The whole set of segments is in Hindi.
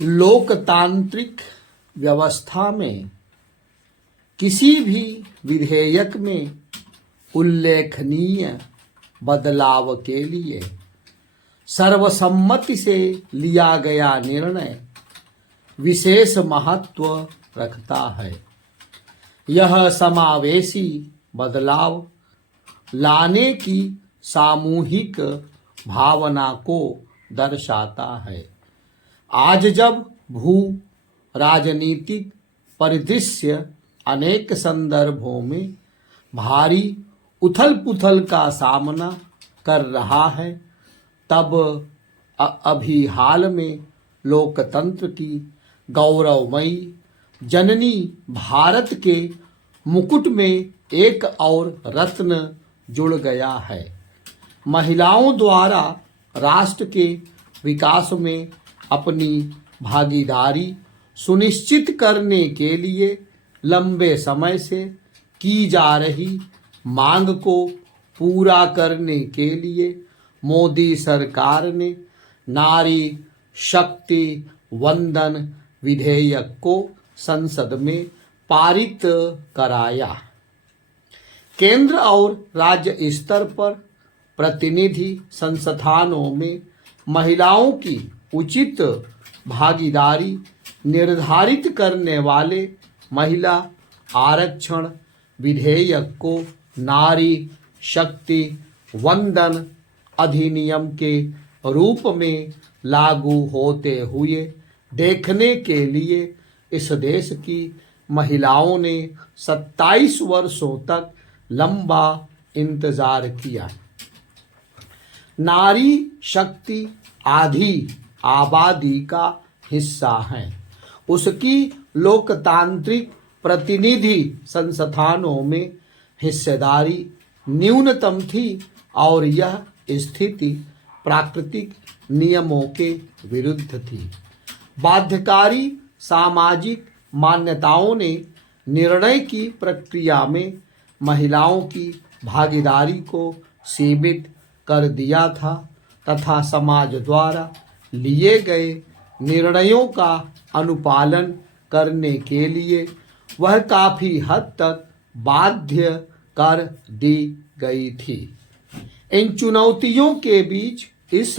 लोकतांत्रिक व्यवस्था में किसी भी विधेयक में उल्लेखनीय बदलाव के लिए सर्वसम्मति से लिया गया निर्णय विशेष महत्व रखता है। यह समावेशी बदलाव लाने की सामूहिक भावना को दर्शाता है। आज जब भू राजनीतिक परिदृश्य अनेक संदर्भों में भारी उथल पुथल का सामना कर रहा है, तब अभी हाल में लोकतंत्र की गौरवमयी जननी भारत के मुकुट में एक और रत्न जुड़ गया है। महिलाओं द्वारा राष्ट्र के विकास में अपनी भागीदारी सुनिश्चित करने के लिए लंबे समय से की जा रही मांग को पूरा करने के लिए मोदी सरकार ने नारी शक्ति वंदन विधेयक को संसद में पारित कराया। केंद्र और राज्य स्तर पर प्रतिनिधि संस्थानों में महिलाओं की उचित भागीदारी निर्धारित करने वाले महिला आरक्षण विधेयक को नारी शक्ति वंदन अधिनियम के रूप में लागू होते हुए देखने के लिए इस देश की महिलाओं ने 27 वर्षों तक लंबा इंतजार किया। नारी शक्ति आधी आबादी का हिस्सा है। उसकी लोकतांत्रिक प्रतिनिधि संस्थानों में हिस्सेदारी न्यूनतम थी और यह स्थिति प्राकृतिक नियमों के विरुद्ध थी। बाध्यकारी सामाजिक मान्यताओं ने निर्णय की प्रक्रिया में महिलाओं की भागीदारी को सीमित कर दिया था तथा समाज द्वारा लिए गए निर्णयों का अनुपालन करने के लिए वह काफी हद तक बाध्य कर दी गई थी। इन चुनौतियों के बीच इस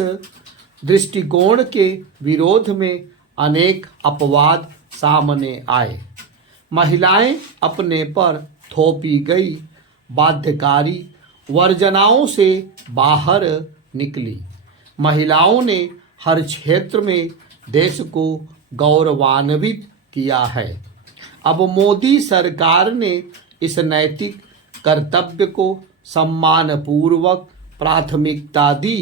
दृष्टिकोण के विरोध में अनेक अपवाद सामने आए। महिलाएं अपने पर थोपी गई बाध्यकारी वर्जनाओं से बाहर निकली। महिलाओं ने हर क्षेत्र में देश को गौरवान्वित किया है। अब मोदी सरकार ने इस नैतिक कर्तव्य को सम्मानपूर्वक प्राथमिकता दी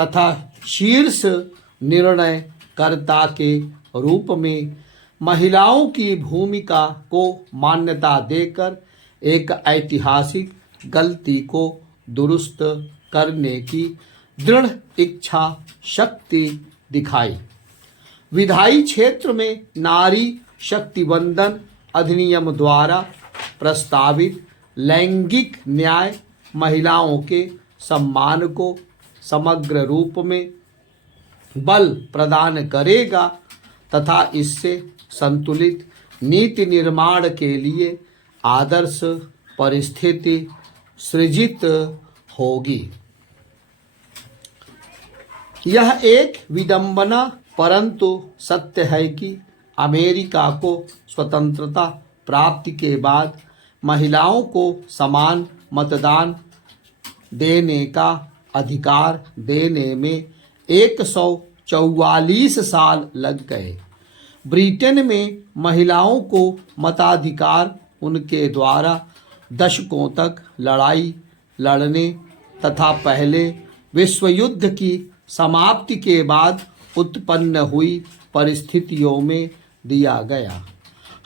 तथा शीर्ष निर्णयकर्ता के रूप में महिलाओं की भूमिका को मान्यता देकर एक ऐतिहासिक गलती को दुरुस्त करने की दृढ़ इच्छा शक्ति दिखाई। विधायी क्षेत्र में नारी शक्ति वंदन अधिनियम द्वारा प्रस्तावित लैंगिक न्याय महिलाओं के सम्मान को समग्र रूप में बल प्रदान करेगा तथा इससे संतुलित नीति निर्माण के लिए आदर्श परिस्थिति सृजित होगी। यह एक विडंबना परंतु सत्य है कि अमेरिका को स्वतंत्रता प्राप्ति के बाद महिलाओं को समान मतदान देने का अधिकार देने में 144 साल लग गए। ब्रिटेन में महिलाओं को मताधिकार उनके द्वारा दशकों तक लड़ाई लड़ने तथा पहले विश्व युद्ध की समाप्ति के बाद उत्पन्न हुई परिस्थितियों में दिया गया।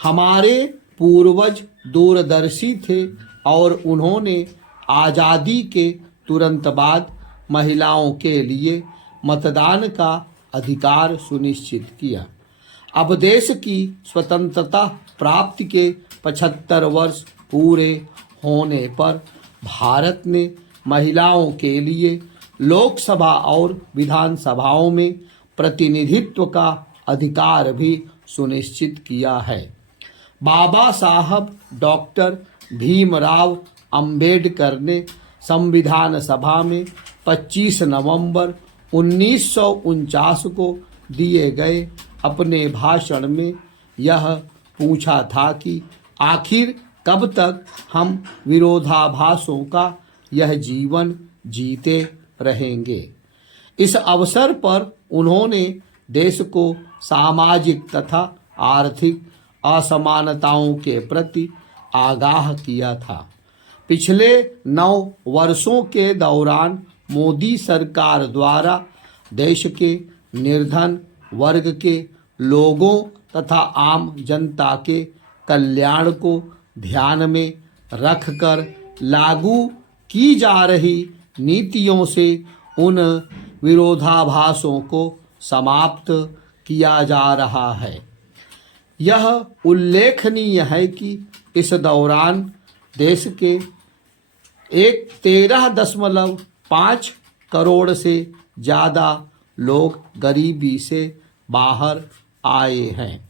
हमारे पूर्वज दूरदर्शी थे और उन्होंने आज़ादी के तुरंत बाद महिलाओं के लिए मतदान का अधिकार सुनिश्चित किया। अब देश की स्वतंत्रता प्राप्ति के 75 वर्ष पूरे होने पर भारत ने महिलाओं के लिए लोकसभा और विधानसभाओं में प्रतिनिधित्व का अधिकार भी सुनिश्चित किया है। बाबा साहब डॉक्टर भीमराव अंबेडकर ने संविधान सभा में 25 नवंबर 1949 को दिए गए अपने भाषण में यह पूछा था कि आखिर कब तक हम विरोधाभासों का यह जीवन जीते रहेंगे। इस अवसर पर उन्होंने देश को सामाजिक तथा आर्थिक असमानताओं के प्रति आगाह किया था। पिछले 9 वर्षों के दौरान मोदी सरकार द्वारा देश के निर्धन वर्ग के लोगों तथा आम जनता के कल्याण को ध्यान में रखकर लागू की जा रही नीतियों से उन विरोधाभासों को समाप्त किया जा रहा है। यह उल्लेखनीय है कि इस दौरान देश के 13.5 करोड़ से ज़्यादा लोग गरीबी से बाहर आए हैं।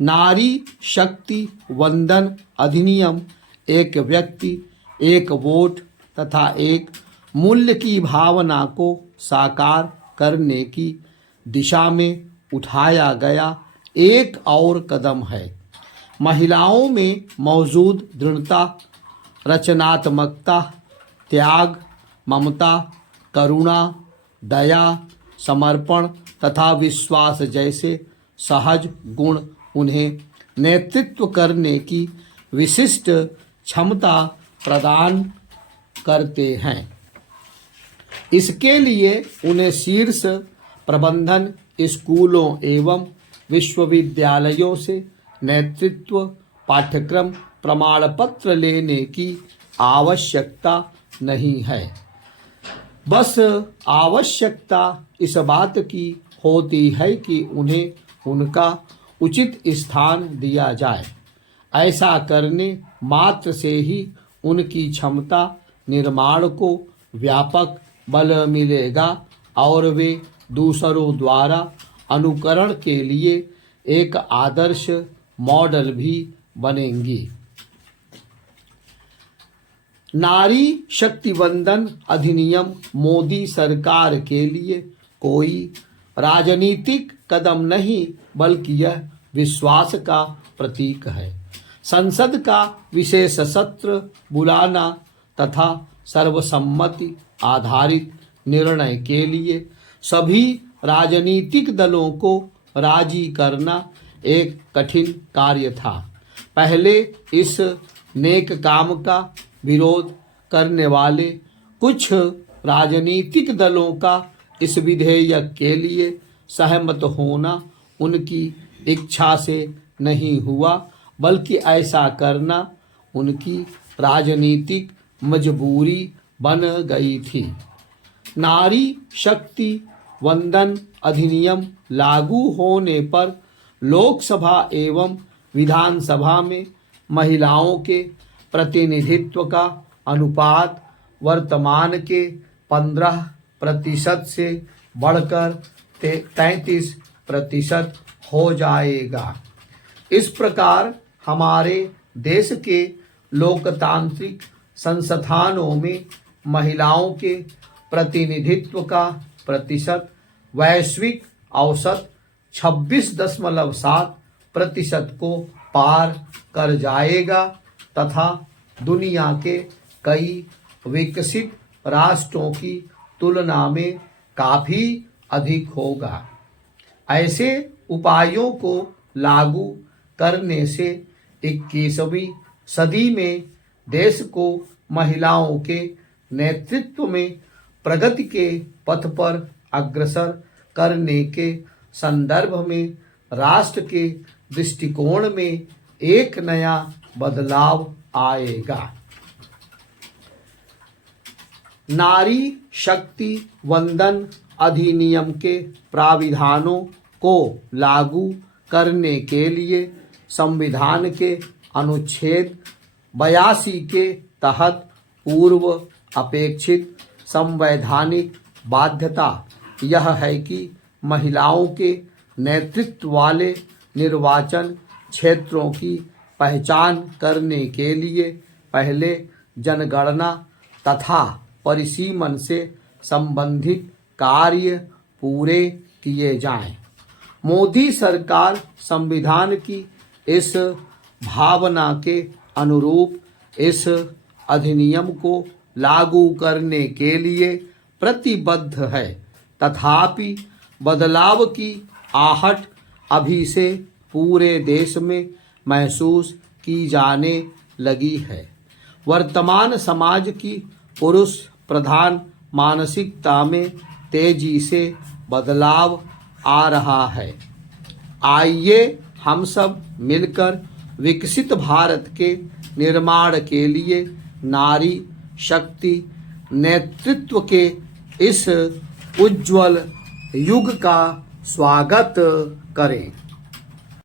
नारी शक्ति वंदन अधिनियम एक व्यक्ति, एक वोट तथा एक मूल्य की भावना को साकार करने की दिशा में उठाया गया एक और कदम है। महिलाओं में मौजूद दृढ़ता, रचनात्मकता, त्याग, ममता, करुणा, दया, समर्पण तथा विश्वास जैसे सहज गुण उन्हें नेतृत्व करने की विशिष्ट क्षमता प्रदान करते हैं। इसके लिए उन्हें शीर्ष प्रबंधन स्कूलों एवं विश्वविद्यालयों से नेतृत्व पाठ्यक्रम प्रमाण पत्र लेने की आवश्यकता नहीं है। बस आवश्यकता इस बात की होती है कि उन्हें उनका उचित स्थान दिया जाए। ऐसा करने मात्र से ही उनकी क्षमता निर्माण को व्यापक बल मिलेगा और वे दूसरों द्वारा अनुकरण के लिए एक आदर्श मॉडल भी बनेंगी। नारी शक्ति वंदन अधिनियम मोदी सरकार के लिए कोई राजनीतिक कदम नहीं बल्कि यह विश्वास का प्रतीक है। संसद का विशेष सत्र बुलाना तथा सर्वसम्मति आधारित निर्णय के लिए सभी राजनीतिक दलों को राजी करना एक कठिन कार्य था। पहले इस नेक काम का विरोध करने वाले कुछ राजनीतिक दलों का इस विधेयक के लिए सहमत होना उनकी इच्छा से नहीं हुआ, बल्कि ऐसा करना उनकी राजनीतिक मजबूरी बन गई थी। नारी शक्ति वंदन अधिनियम लागू होने पर लोकसभा एवं विधानसभा में महिलाओं के प्रतिनिधित्व का अनुपात वर्तमान के 15% से बढ़कर 33% हो जाएगा। इस प्रकार हमारे देश के लोकतांत्रिक संस्थानों में महिलाओं के प्रतिनिधित्व का प्रतिशत वैश्विक औसत 26.7% को पार कर जाएगा तथा दुनिया के कई विकसित राष्ट्रों की तुलना में काफ़ी अधिक होगा। ऐसे उपायों को लागू करने से 21वीं सदी में देश को महिलाओं के नेतृत्व में प्रगति के पथ पर अग्रसर करने के संदर्भ में राष्ट्र के दृष्टिकोण में एक नया बदलाव आएगा। नारी शक्ति वंदन अधिनियम के प्राविधानों को लागू करने के लिए संविधान के अनुच्छेद 82 के तहत पूर्व अपेक्षित संवैधानिक बाध्यता यह है कि महिलाओं के नेतृत्व वाले निर्वाचन क्षेत्रों की पहचान करने के लिए पहले जनगणना तथा परिसीमन से संबंधित कार्य पूरे किए जाएं। मोदी सरकार संविधान की इस भावना के अनुरूप इस अधिनियम को लागू करने के लिए प्रतिबद्ध है, तथापि बदलाव की आहट अभी से पूरे देश में महसूस की जाने लगी है। वर्तमान समाज की पुरुष प्रधान मानसिकता में तेजी से बदलाव आ रहा है। आइए हम सब मिलकर विकसित भारत के निर्माण के लिए नारी शक्ति नेतृत्व के इस उज्जवल युग का स्वागत करें।